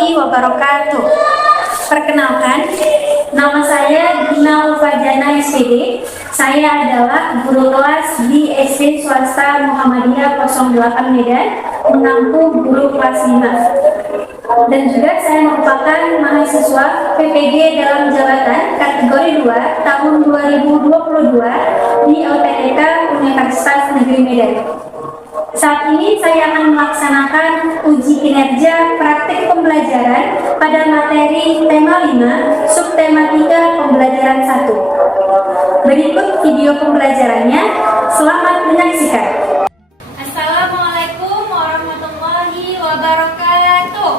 warahmatullahi wabarakatuh. Perkenalkan, nama saya Gina Fajana SPD. Saya adalah guru kelas di SD Swasta Muhammadiyah 08 Medan, menampung guru kelas 5. Dan juga saya merupakan mahasiswa PPG dalam jabatan kategori 2 tahun 2022 di LPTK Universitas Negeri Medan. Saat ini saya akan melaksanakan uji kinerja praktik pembelajaran pada materi tema 5, subtema 3 pembelajaran 1. Berikut video pembelajarannya, selamat menyaksikan. Assalamualaikum warahmatullahi wabarakatuh.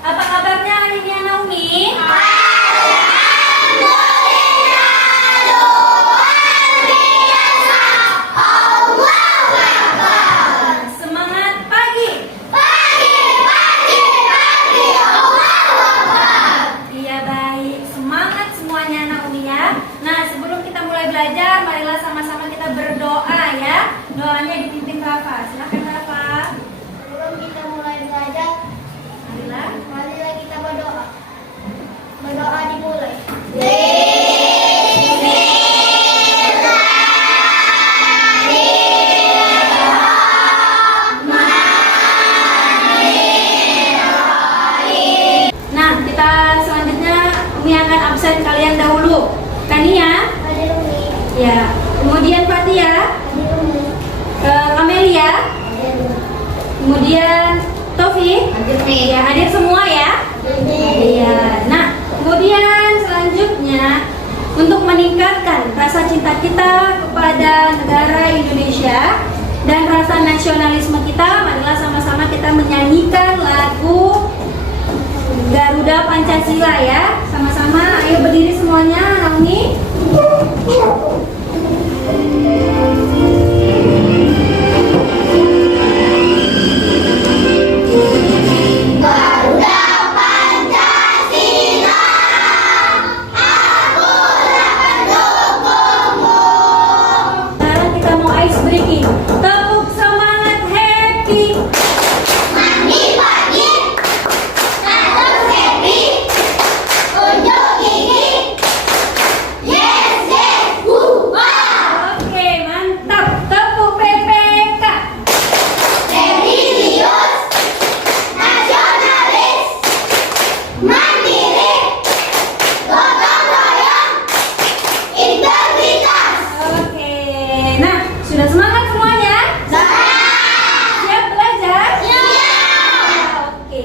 Apa kabarnya hari ini anak Umi? Semangat pagi. Iya baik, semangat semuanya anak Umi ya. Nah sebelum kita mulai belajar, marilah sama-sama kita berdoa ya. Doanya dipimpin Rafa. Silakan Rafa. Sebelum kita mulai belajar, marilah kita berdoa. Berdoa dimulai. Nah, kita selanjutnya Umi akan absen kalian dahulu. Kania, Hadir Umi. ya. Kemudian Fatia, Hadir Umi. Kamelia, Hadir Umi. kemudian Taufik, ya hadir semua ya. Iya. Nah, kemudian selanjutnya untuk meningkatkan rasa cinta kita kepada negara Indonesia dan rasa nasionalisme kita, marilah sama-sama kita menyanyikan lagu Garuda Pancasila ya. Sama-sama, ayo berdiri semuanya, Naomi. Sekarang kita mau ice breaking. Tepuk semangat happy. Mandi pagi, harus happy, unjuk gigi, yes yes, Oke, mantap. Tepuk PPK. religius, nasionalis, mandiri, gotong royong, integritas. Oke. Nah, sudah semangat semuanya? Siap belajar? Oke.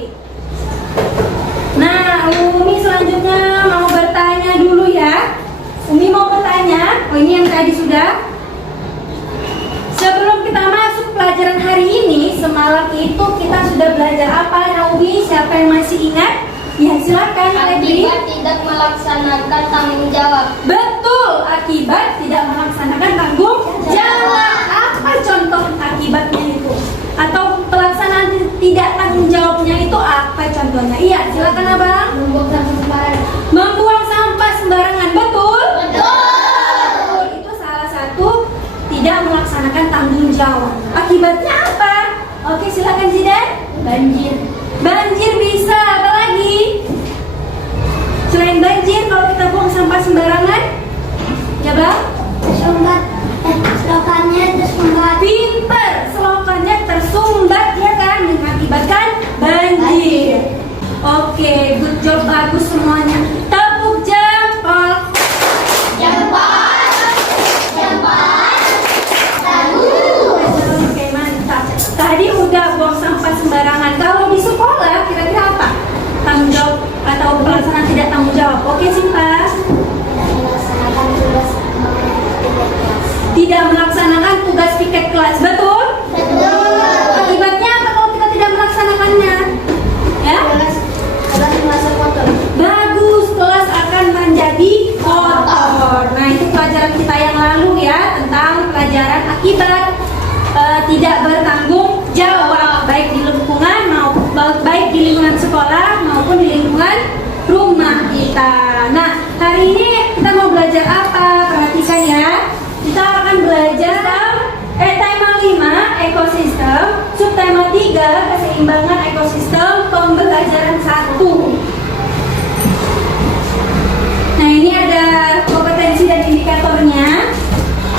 Nah, Umi selanjutnya mau bertanya dulu ya. Umi mau bertanya. Oh, ini yang tadi sudah. Sebelum kita masuk pelajaran hari ini, semalam itu kita sudah belajar apa, Umi? Siapa yang masih ingat? Ya, silakan, Febri. Akibat tidak melaksanakan tanggung jawab. Betul, akibat tidak melaksanakan tanggung jawab. Apa contoh akibatnya itu? Atau pelaksanaan tidak tanggung jawabnya itu apa contohnya? Iya, silakan Abang. Membuang sampah sembarangan. Membuang sampah sembarangan, betul? Betul. Itu salah satu tidak melaksanakan tanggung jawab. Akibatnya apa? Oke, silakan Zidan. Banjir. Banjir bisa, apa lagi? Selain banjir, kalau kita buang sampah sembarangan, ya Bang? Tersumbat. Selokannya tersumbat. Pinter, selokannya tersumbat ya kan, mengakibatkan banjir. Oke, good job, bagus semuanya. Tepuk jempol. Jempol. Jempol. Oke, mantap. Tadi udah buang sampah sembarangan. Kalau di sekolah kira-kira apa? Tanggung jawab atau pelaksanaan tidak tanggung jawab. Oke, Sinta. Melaksanakan tugas Tidak melaksanakan tugas piket kelas, betul? Betul. Akibatnya apa kalau kita tidak melaksanakannya? Ya? Kelas merasa kotor. Bagus, kelas akan menjadi kotor. Nah, itu pelajaran kita yang lalu ya, tentang pelajaran akibat tidak bertanggung jawab, baik di lingkungan maupun baik di lingkungan sekolah maupun di lingkungan rumah kita. hari ini kita mau belajar apa? Perhatikan ya. Kita akan belajar tema 5 ekosistem, subtema 3 keseimbangan ekosistem, pembelajaran 1. Nah, ini ada kompetensi dan indikatornya.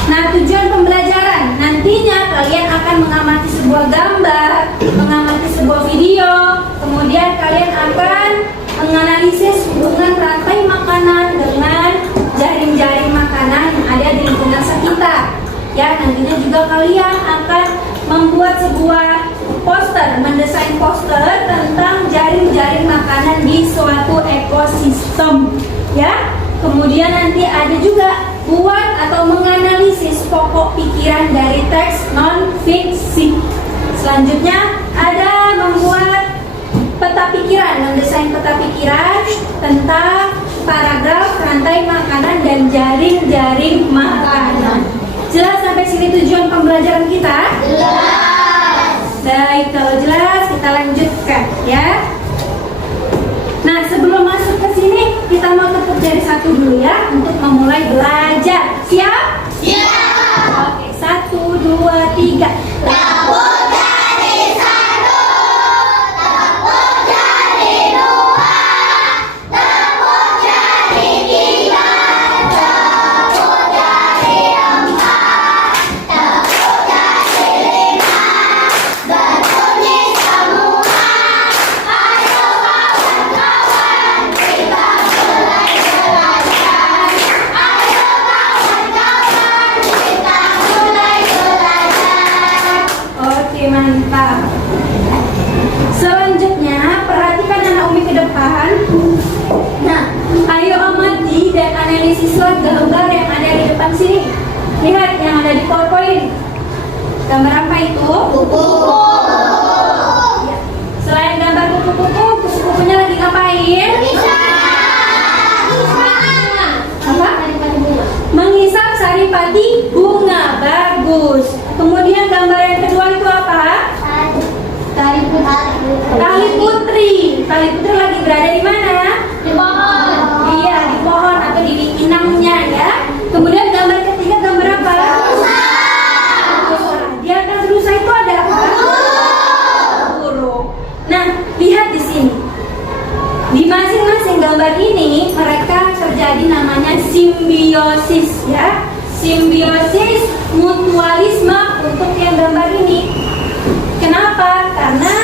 Nah, tujuan pembelajaran nantinya kalian akan mengamati sebuah gambar, mengamati sebuah video, kemudian kalian akan menganalisis hubungan rantai makanan dengan jaring-jaring makanan yang ada di lingkungan sekitar. Ya, nantinya juga kalian akan membuat sebuah poster, mendesain poster tentang jaring-jaring makanan di suatu ekosistem. Ya, kemudian nanti ada juga buat atau menganalisis pokok pikiran dari teks non-fiksi. Selanjutnya ada membuat peta pikiran, mendesain peta pikiran tentang paragraf rantai makanan dan jaring-jaring makanan. Jelas sampai sini tujuan pembelajaran kita? Jelas. Baik, kalau jelas kita lanjutkan ya. Nah, sebelum masuk ke sini kita mau tepuk jari satu dulu ya untuk memulai belajar. Siap? Siap. Oke, 1, 2, 3. Tepuk jari 1, tepuk jari 2, tepuk jari 3, tepuk jari 4, tepuk jari 5. Berbunyi semua. Ayo kawan-kawan, kita mulai belajar. Ayo kawan-kawan, kita mulai belajar. Oke, mantap. Selanjutnya, perhatikan anak Umi ke depan. Nah, ayo amati dan analisislah gambar yang ada di depan sini. Lihat yang ada di PowerPoint. Gambar apa itu? Buku. Ya. Selain gambar kupu-kupu, kupu-kupunya lagi ngapain? Apa? Menghisap saripati bunga. Bagus. Kemudian gambar yang kedua itu apa? Tali Tali putri. Tali putri lagi berada di mana? di pohon. Iya, di pohon atau di inangnya ya. Kemudian gambar ketiga gambar apa? Rusa. Di atas rusa itu ada apa? Burung. Nah, lihat di sini. Di masing-masing gambar ini mereka terjadi namanya simbiosis ya. Simbiosis mutualisme untuk yang gambar ini. Kenapa? Karena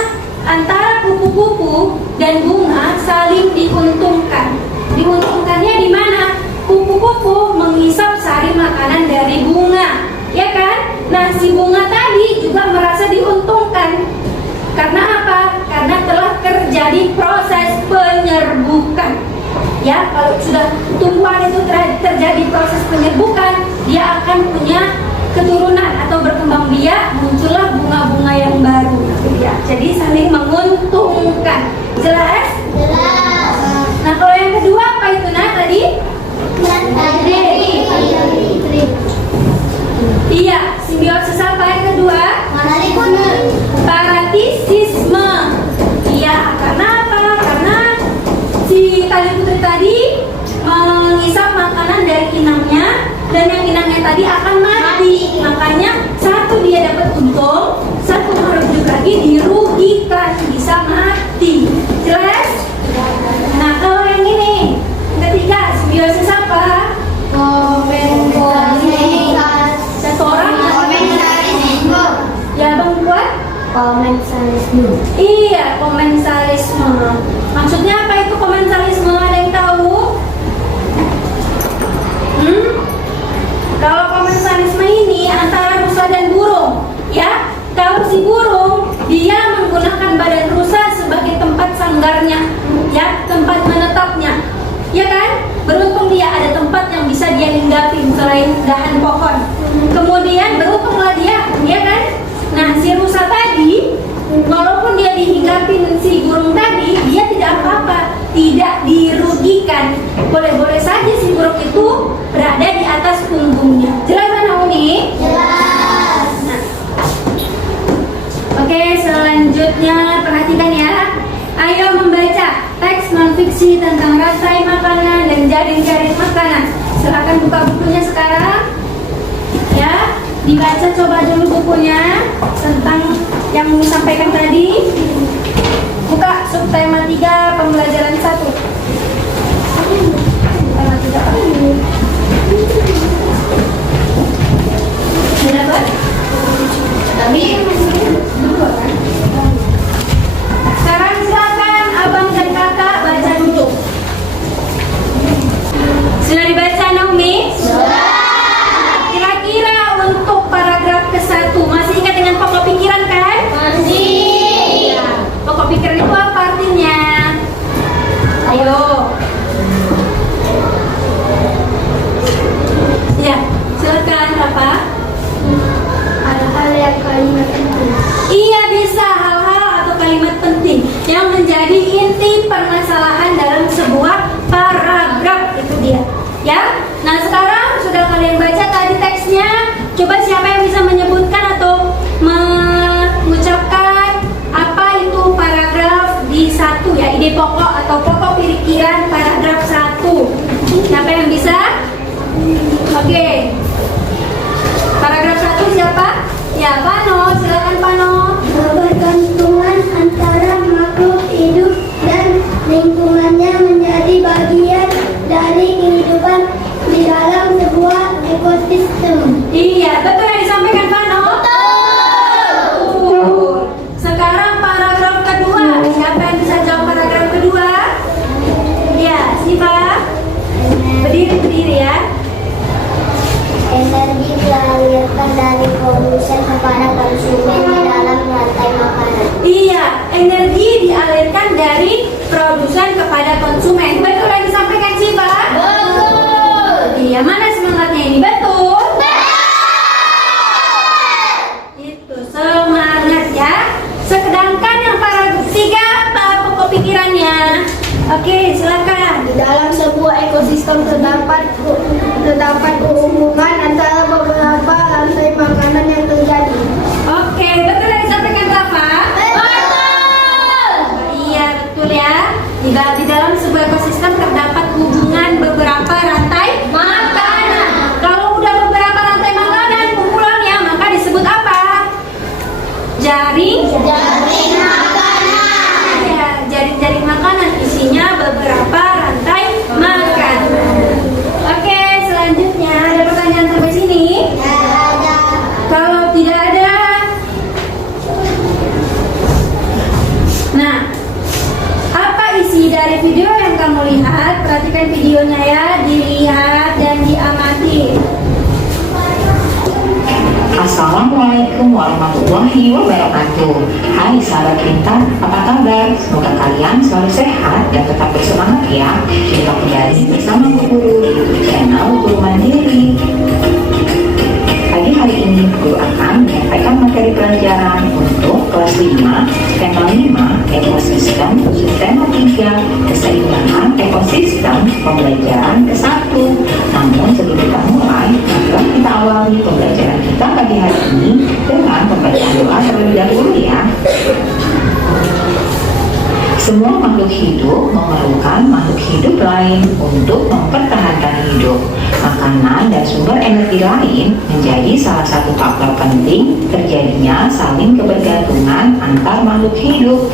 antara kupu-kupu dan bunga saling diuntungkan. Diuntungkannya di mana? Kupu-kupu menghisap sari makanan dari bunga, ya kan? Nah, si bunga tadi juga merasa diuntungkan. Karena apa? Karena telah terjadi proses penyerbukan. Ya, kalau sudah tumbuhan itu terjadi proses penyerbukan, dia akan punya keturunan atau berkembang biak, muncullah bunga-bunga yang baru ya. Jadi saling menguntungkan. Jelas? Jelas. Nah, kalau yang kedua apa itu nah tadi? Iya, simbiosis apa yang kedua? Paratisisme. Iya, karena apa? Karena si tali putri tadi menghisap makanan dari inangnya dan yang inangnya tadi akan mati. Makanya satu dia dapat untung, satu makhluk hidup lagi dirugikan, bisa mati. Jelas? Nah, kalau yang ini ketiga simbiosis apa? Satu orang ya Bang Buat? Komensalisme. Iya, komensalisme. Maksudnya apa itu komensalisme? Ada yang tahu? Kalau komensalisme ini antara rusa dan burung, ya. Kalau si burung dia menggunakan badan rusa sebagai tempat sanggarnya, ya, tempat menetapnya, ya kan? Beruntung dia ada tempat yang bisa dia hinggapi selain dahan pohon. Kemudian beruntunglah dia, ya kan? Nah, si rusa tadi, walaupun dia dihinggapin si burung tadi, dia tidak apa-apa, tidak dirugikan. Boleh-boleh saja si burung itu berada di atas punggungnya. Jelas kan, Naomi? Jelas. Nah, oke, selanjutnya perhatikan ya. Ayo membaca. teks non-fiksi tentang rantai makanan dan jaring-jaring makanan. Silakan buka bukunya sekarang. Ya, dibaca coba dulu bukunya tentang yang disampaikan tadi. Buka subtema 3 pembelajaran 1. Subtema 3 apa ini? Dapat? Tapi dua kan? Sekarang silakan abang dan kakak baca dulu. Sudah dibaca Naomi? Kira-kira untuk paragraf ke-1 masih ingat dengan pokok pikiran kan? Masih. Ya. Pokok pikiran itu apa artinya? Ayo. Ya, silakan apa? Hal-hal yang kalimat penting. Iya, bisa hal-hal atau kalimat penting yang menjadi inti permasalahan dalam sebuah paragraf, itu dia. Ya. Nah, sekarang sudah kalian baca tadi teksnya. Coba siapa yang bisa menyebutkan atau mengucapkan apa itu paragraf di 1 ya, ide pokok atau pokok pikiran paragraf 1. Siapa yang bisa? Oke. Paragraf 1 siapa? Ya, Pano, silakan Pano. Kebergantungan antara makhluk hidup dan lingkungannya menjadi bagian dari kehidupan di dalam sebuah ekosistem. Iya, betul yang disampaikan Pano. Betul. Sekarang paragraf kedua. Siapa yang bisa jawab paragraf kedua? Ya, Siva. Berdiri ya. Energi dialirkan dari produsen kepada konsumen di dalam rantai makanan. Iya, energi dialirkan dari produsen kepada konsumen. Betul yang disampaikan Siva? Betul. Iya, mana semangatnya ini? Betul? Itu semangat ya. Sedangkan yang paragraf 3 apa pokok pikirannya? Oke, silakan. Di dalam sebuah ekosistem terdapat hubungan antara beberapa rantai makanan yang terjadi. Oke, betul yang disampaikan Rafa? Betul. Iya, betul ya. Di dalam sebuah ekosistem terdapat hubungan beberapa rantai makanan. Kalau udah beberapa rantai makanan kumpulannya, maka disebut apa? Jaring. Jaring makanan. Ya, jaring-jaring makanan isinya beberapa rantai makanan. Oke, selanjutnya ada pertanyaan sampai sini? Ada. Kalau tidak ada, nah, apa isi dari video yang kamu lihat? Perhatikan videonya ya, dilihat dan diamati. Assalamualaikum warahmatullahi wabarakatuh. Hai sahabat pintar, apa kabar? Semoga kalian selalu sehat dan tetap bersemangat ya. Jumpa kembali bersama Guru di YouTube channel Guru Mandiri. Pagi hari ini Guru akan menyampaikan materi pelajaran untuk kelas 5, tema 5, ekosistem, tema 3, keseimbangan ekosistem, pembelajaran ke-1. Namun sebelum kita mulai, marilah kita awali pembelajaran kita pagi hari ini dengan pembacaan doa terlebih dahulu ya. Semua makhluk hidup memerlukan makhluk hidup lain untuk mempertahankan hidup. Makanan dan sumber energi lain menjadi salah satu faktor penting terjadinya saling kebergantungan antar makhluk hidup.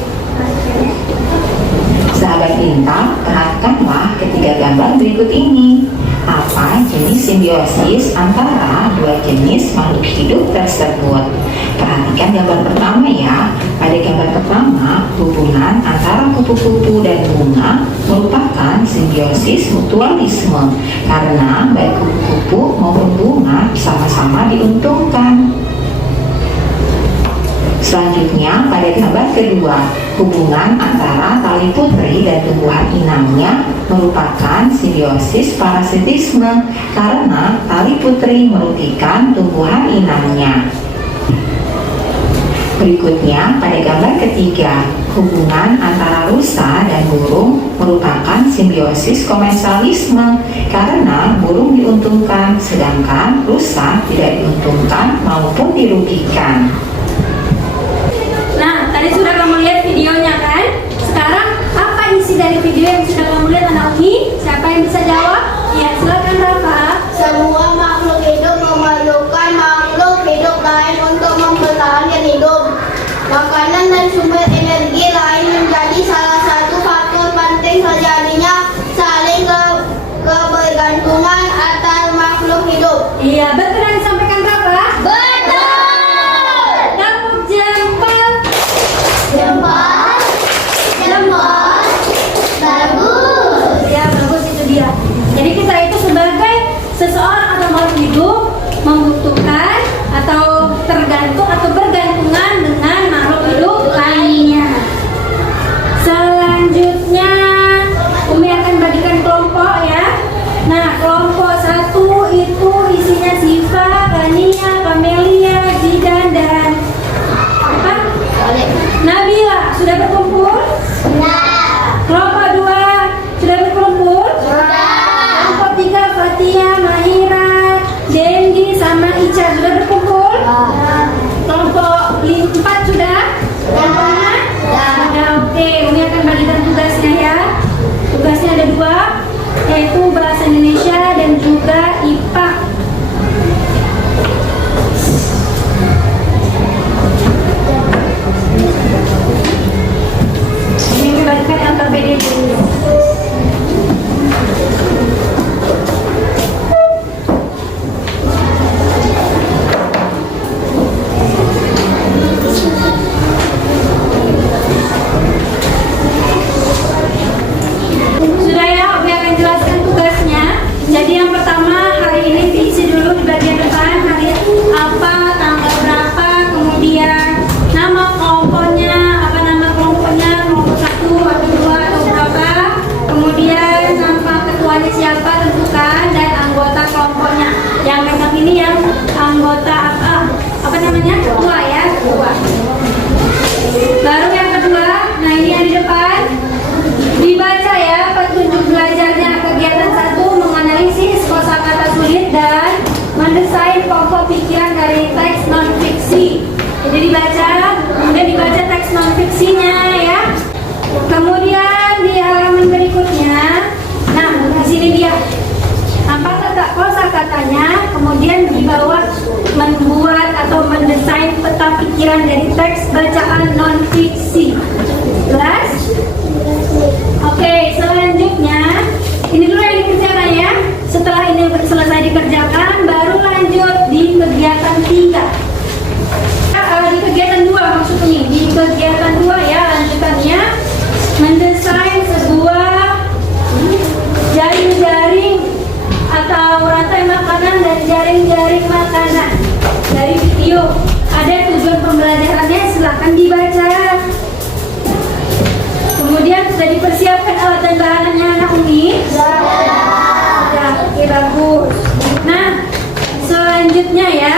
Sahabat pintar, perhatikanlah ketiga gambar berikut ini. Apa jenis simbiosis antara dua jenis makhluk hidup tersebut? Perhatikan gambar pertama ya. Pada gambar pertama, hubungan antara kupu-kupu dan bunga merupakan simbiosis mutualisme karena baik kupu-kupu maupun bunga sama-sama diuntungkan. Selanjutnya, pada gambar kedua, hubungan antara tali putri dan tumbuhan inangnya merupakan simbiosis parasitisme karena tali putri merugikan tumbuhan inangnya. Berikutnya, pada gambar ketiga, hubungan antara rusa dan burung merupakan simbiosis komensalisme karena burung diuntungkan sedangkan rusa tidak diuntungkan maupun dirugikan. Nah, tadi sudah kamu lihat videonya kan? Sekarang apa isi Udah dibaca, kemudian dibaca teks non fiksinya ya. Kemudian di halaman berikutnya, nah di sini dia apa kosa katanya, kemudian di bawah membuat atau mendesain peta pikiran dari teks bacaan non fiksi. Jelas? Oke, selanjutnya ini dulu yang dikerjakan ya. Setelah ini selesai dikerjakan, baru lanjut di kegiatan 3. Di kegiatan 2 maksudnya, di kegiatan 2 ya lanjutannya mendesain sebuah jaring-jaring atau rantai makanan dan jaring-jaring makanan dari video. Ada tujuan pembelajarannya, silahkan dibaca. Kemudian sudah dipersiapkan alat dan bahannya anak Umi? Sudah, oke bagus. Nah, selanjutnya ya,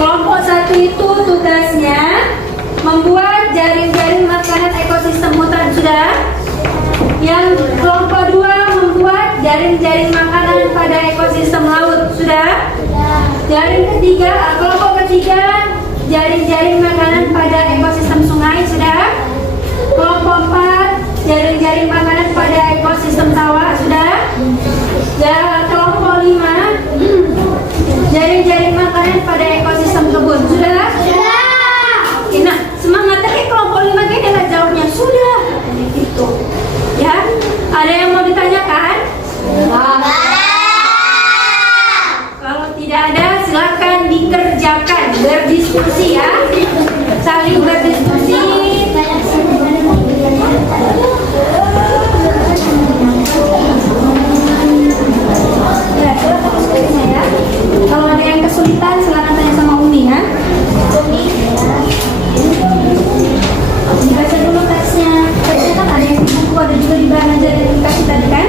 kelompok 1 itu tugasnya membuat jaring-jaring makanan ekosistem hutan, sudah? Yang kelompok 2 membuat jaring-jaring makanan pada ekosistem laut, sudah? Kelompok ketiga jaring-jaring makanan pada ekosistem sungai, sudah? Kelompok 4 jaring-jaring makanan pada ekosistem sawah, sudah? Ya, kelompok 5 jaring-jaring makanan pada ekosistem kebun, sudah? Sudah. Oke, nah semangatnya kelompok 5 kayaknya jawabnya sudah. Gitu. Ya, ada yang mau ditanyakan? Kalau tidak ada, silakan dikerjakan, berdiskusi ya, saling berdiskusi. Ya, silakan diskusinya ya. Kalau ada yang kesulitan, silakan tanya sama Umi ya. Dibaca dulu teksnya. Teksnya kan ada yang di buku, ada juga di bahan ajar yang dikasih tadi kan.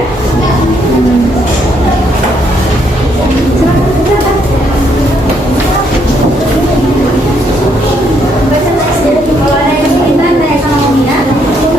Silakan kerjakan. Baca teksnya. Kalau ada yang kesulitan, tanya sama Umi ya.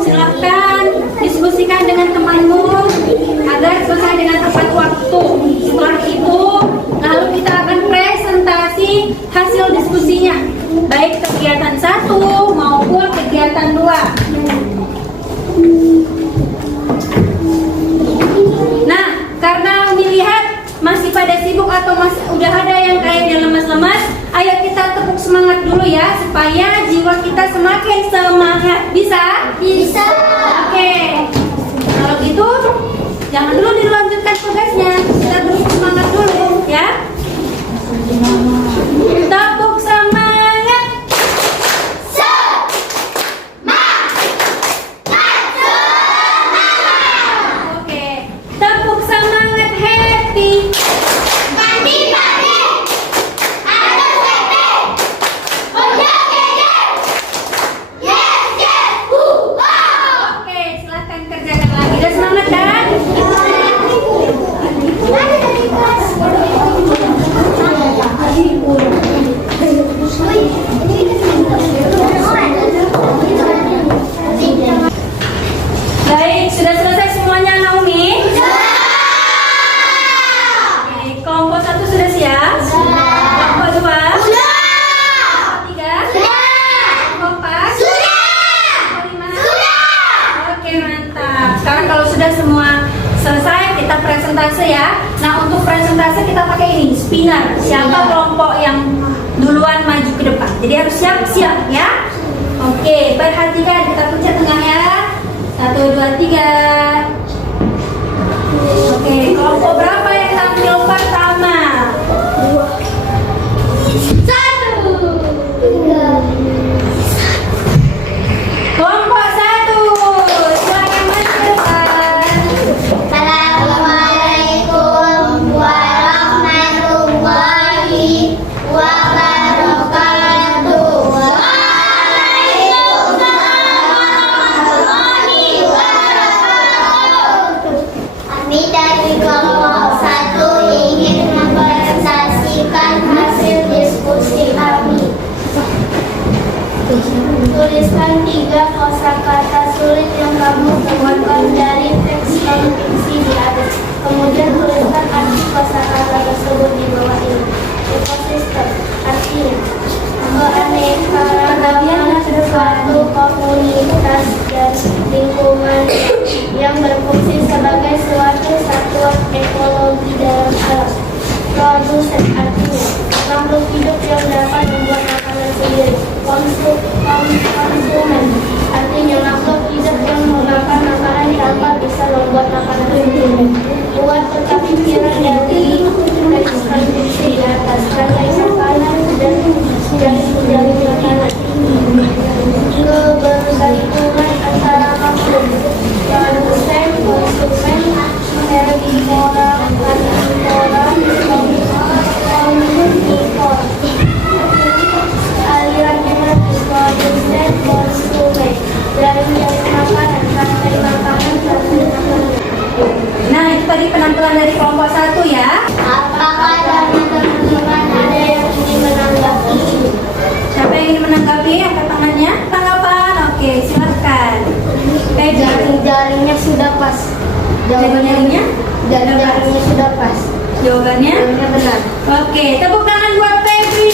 Silakan diskusikan. baik kegiatan 1 maupun kegiatan 2. Nah, karena melihat masih pada sibuk atau masih udah ada yang kayaknya lemas-lemas, ayo kita tepuk semangat dulu ya supaya jiwa kita semakin semangat. Bisa? Bisa. Oke. Kalau gitu jangan dulu dilanjutkan tugasnya. Kita beri semangat dulu ya. ya. Nah, untuk presentasi kita pakai ini, spinner. Siapa kelompok yang duluan maju ke depan? Jadi harus siap-siap ya. Oke, perhatikan, kita pencet tengah ya. 1, 2, 3. Oke, kelompok berapa yang tampil pertama? 1. Kelompok 1, silakan maju ke depan. Assalamualaikum warahmatullahi wabarakatuh. Waalaikumsalam warahmatullahi wabarakatuh. Kami dari kelompok 1 ingin mempresentasikan hasil diskusi kami. Tuliskan 3 kosakata sulit yang kamu temukan dari teks non-fiksi di atas. Kemudian tuliskan arti kosakata tersebut di bawah ini. Ekosistem artinya keanekaragaman suatu komunitas dan lingkungan yang berfungsi sebagai suatu satuan ekologi dalam alam. Produsen artinya makhluk hidup yang dapat membuat makanan sendiri. Konsumen artinya makhluk hidup yang memakan makanan tanpa bisa membuat makanan sendiri. Buat peta pikiran dari konstruksi di atas rantai makanan dan dari makanan kebergantungan antara makhluk produsen, konsumen, herbivora, karnivora, omnivora. Aliran energi produsen, konsumen dari makanan, rantai makanan, Nah, itu tadi penampilan dari kelompok 1 ya. Apakah dari teman-teman ada yang ingin menanggapi? Siapa yang ingin menanggapi? Angkat tangannya. Tanggapan? Oke, silakan. Jaring-jaringnya sudah pas. Jaring-jaringnya? Jaring-jaringnya sudah pas. Jawabannya? Jawabannya benar. Oke, tepuk tangan buat Febri.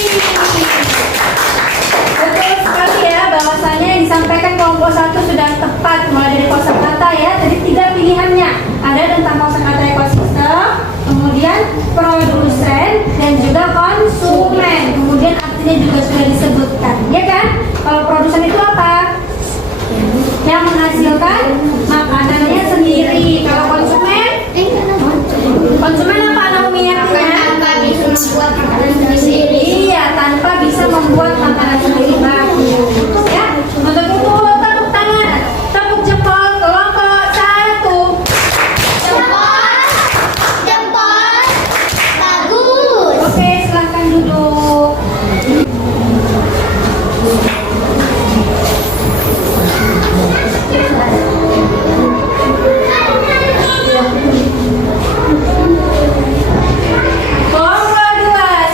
Betul sekali ya, bahwasanya yang disampaikan kelompok 1 sudah tepat mulai dari kosakata ya. Tadi 3 pilihannya. Ada tentang kosakata ekosistem, kemudian produsen dan juga konsumen. Kemudian artinya juga sudah disebutkan, ya kan? Kalau produsen itu apa? Yang menghasilkan makanannya sendiri. Kalau konsumen apa Naomi artinya? Tanpa bisa membuat makanan sendiri. Iya, tanpa bisa membuat makanan sendiri bagus. Ya, untuk itu tepuk tangan, tepuk jempol kelompok 1. Jempol, bagus. Oke, silahkan duduk. Kelompok 2,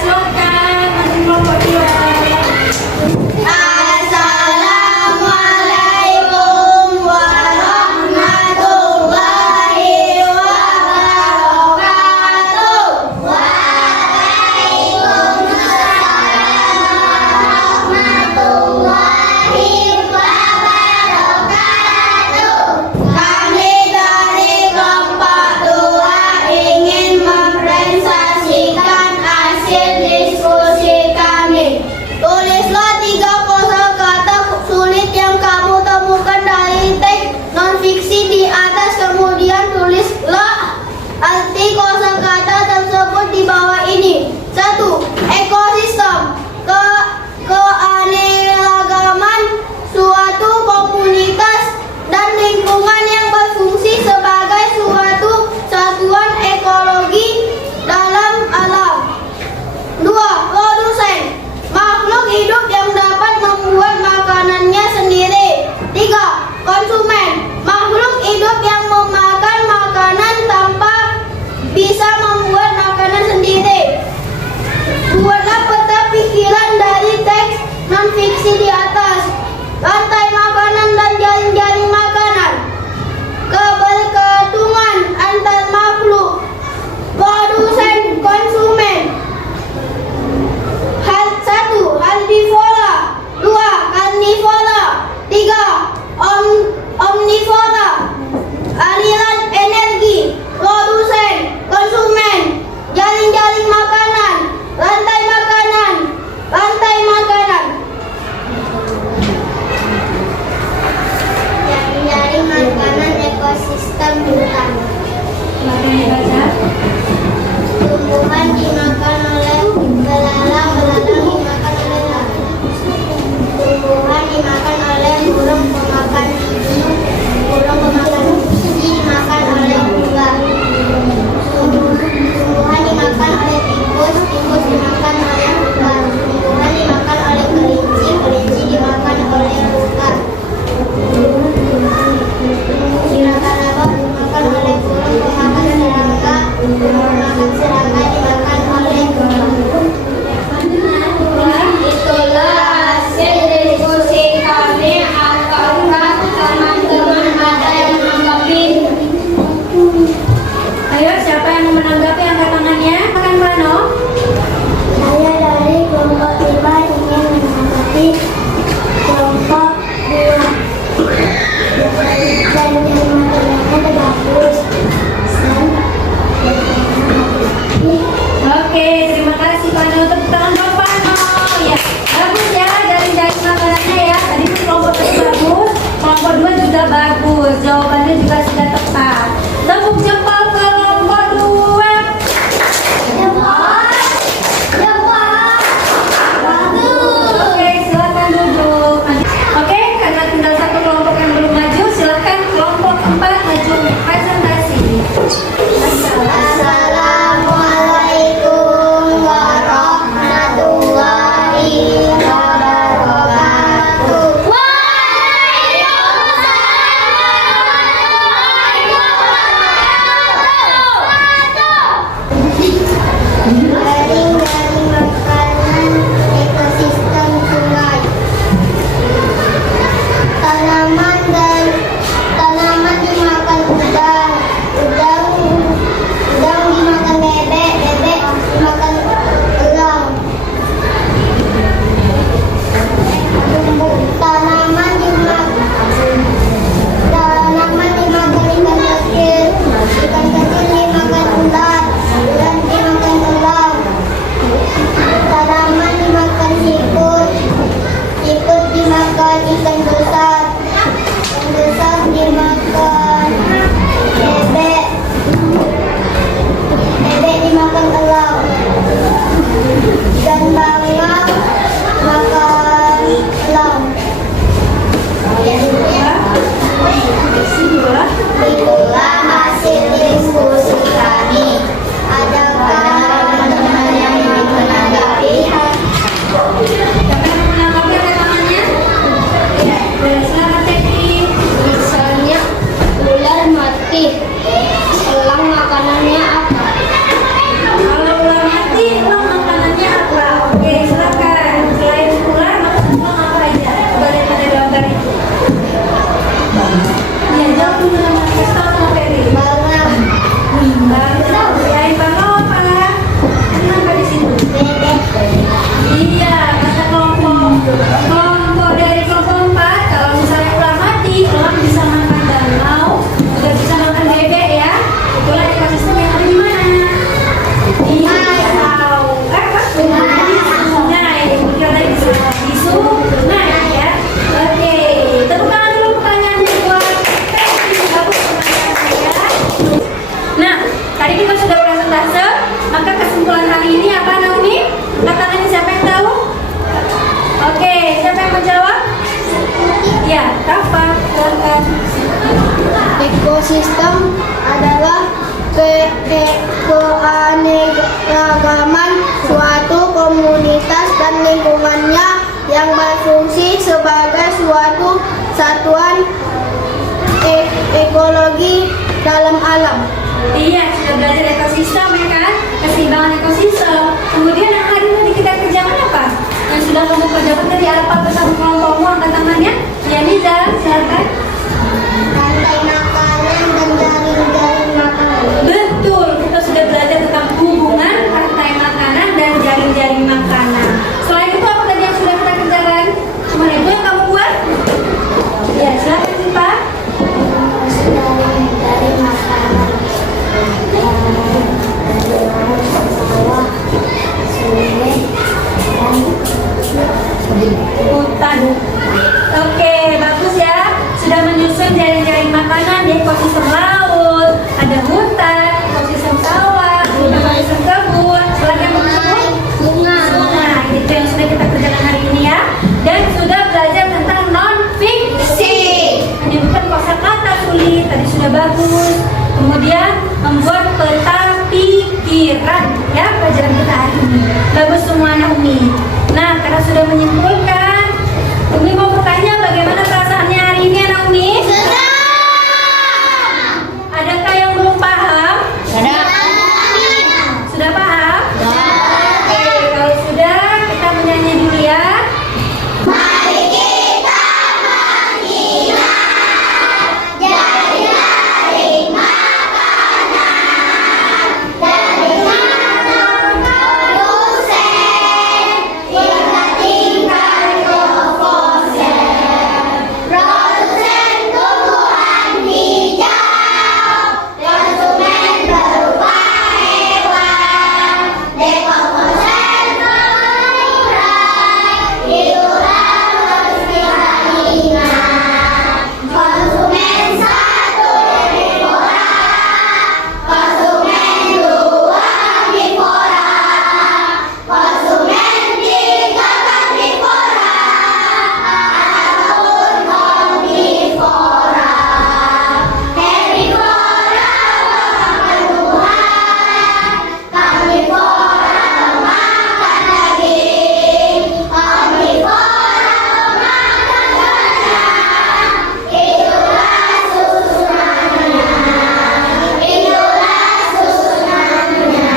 Ekosistem adalah keanekaragaman suatu komunitas dan lingkungannya yang berfungsi sebagai suatu satuan ekologi dalam alam. Iya, sudah belajar ekosistem ya kan? Keseimbangan ekosistem. Kemudian yang hari ini kita kerjakan apa? Yang sudah kamu kerjakan tadi apa bersama kelompokmu, angkat tangannya? Ya Nizar, silakan. Rantai makanan dan jaring-jaring makanan. Betul, kita sudah belajar tentang hubungan rantai makanan dan jaring-jaring makanan. Selain itu apa tadi yang sudah kita kerjakan? Cuma itu yang kamu buat? Ya, silakan Sipa. Jaring makanan. Hutan. Oke, bagus ya. Sudah menyusun jaring-jaring makanan di ekosistem laut, ada hutan, ekosistem sawah, ekosistem kebun. Selain yang tersebut, sungai. Itu yang sudah kita kerjakan hari ini ya. Dan sudah belajar tentang non-fiksi. Menyebutkan kosakata sulit, tadi sudah bagus. Kemudian membuat peta pikiran ya pelajaran kita hari ini. Bagus semuanya Umi. Nah, karena sudah menyimpulkan, Umi mau bertanya bagaimana perasaannya hari ini anak Umi? Adakah yang belum paham? Sudah paham? Oke, kalau sudah kita menyanyi dulu ya. Mari kita mengingat jaring-jaring makanan dari tangan produsen hingga tingkat ke konsumen. Produsen tumbuhan hijau, konsumen berupa hewan, dekomposen mengurai. Itulah harus kita ingat. Konsumen satu herbivora, konsumen dua herbivora, konsumen tiga karnivora, ataupun omnivora. Herbivora memakan tumbuhan, karnivora memakan daging, omnivora memakan gajah. Itulah susunannya. Itulah susunannya.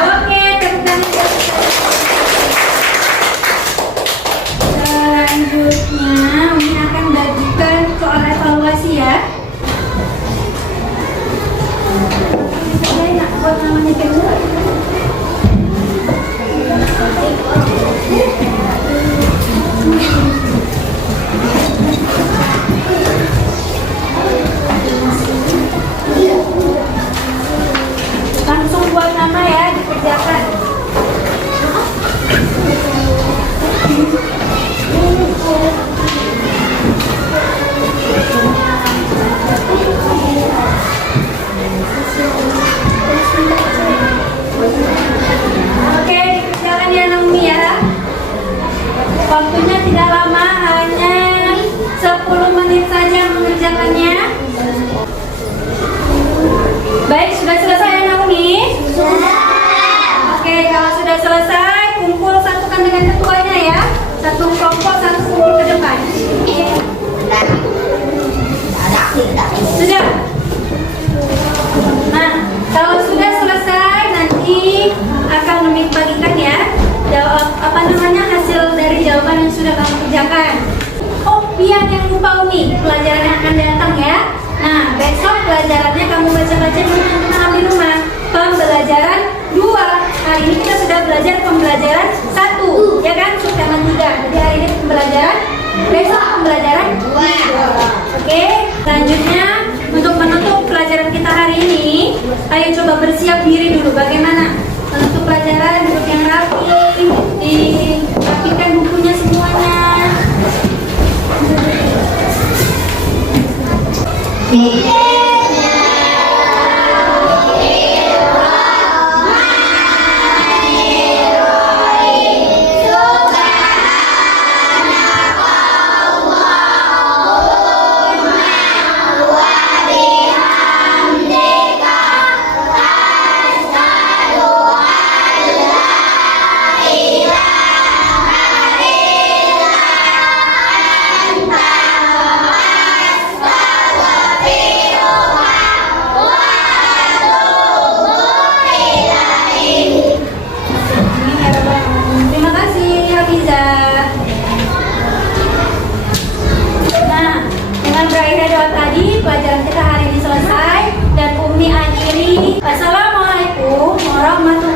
Oke, tepuk tangan. Selanjutnya, Umi akan bagikan soal evaluasi ya. Saya nak buat namanya kedua. Langsung buat nama ya, dikerjakan. Oke, dikerjakan ya Naomi ya. Waktunya tidak lama, hanya 10 menit saja mengerjakannya. Baik, sudah selesai ya Naomi? Oke, kalau sudah selesai, kumpul satukan dengan ketuanya ya. Satu kelompok, satu kumpul ke depan. Sudah? Nah, kalau sudah selesai, nanti akan Umi bagikan ya. Hasil dari jawaban yang sudah kamu kerjakan. Oh iya, yang lupa Umi, pelajaran yang akan datang ya. Nah, besok pelajarannya kamu baca-baca dulu yang kenal di rumah. Pembelajaran 2. Hari ini kita sudah belajar pembelajaran 1, ya kan? Subtema 3. Jadi hari ini pembelajaran, besok pembelajaran 2. Oke, selanjutnya untuk menutup pelajaran kita hari ini, ayo coba bersiap diri dulu. Bagaimana menutup pelajaran? Duduk yang rapi, dirapikan bukunya semuanya. Subhanallah, dan Umi akhiri. Assalamualaikum warahmatullahi